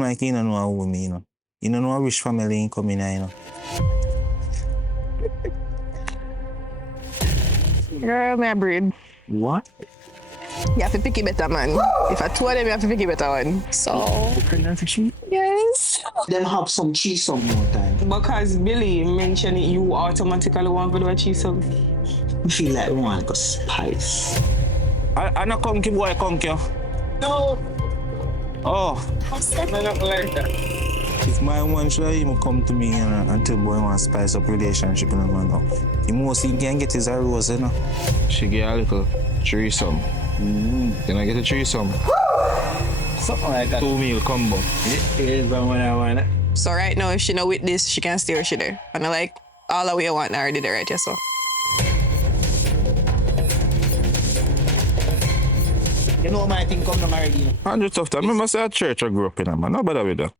Mike, you don't know who me, you know. You don't know which family in coming here, you know. Girl, me a breed. What? You have to pick it better, man. If I told them, you have to pick it better one. So, Pregnant for she? yes. Them have some cheese some more time. Because Billy mentioned it, you automatically want to do a cheese sub. We feel like we want to spice. I not conky boy, conky. No. Oh, I'm not like that. if my one should even come to me and tell boy want to spice up relationship, you know, man. No. The most he can get is a rose, you know. She get a little threesome. Can I get a threesome? Something like that. 2 meal combo. Here's the one I want. So right now, if she know with this, she can stay where she there. And I like, all the way I want, I already did it right, yeah, so. You know my thing come to marry you. 100 tough time. I remember say at church I grew up in, man. No bother with that.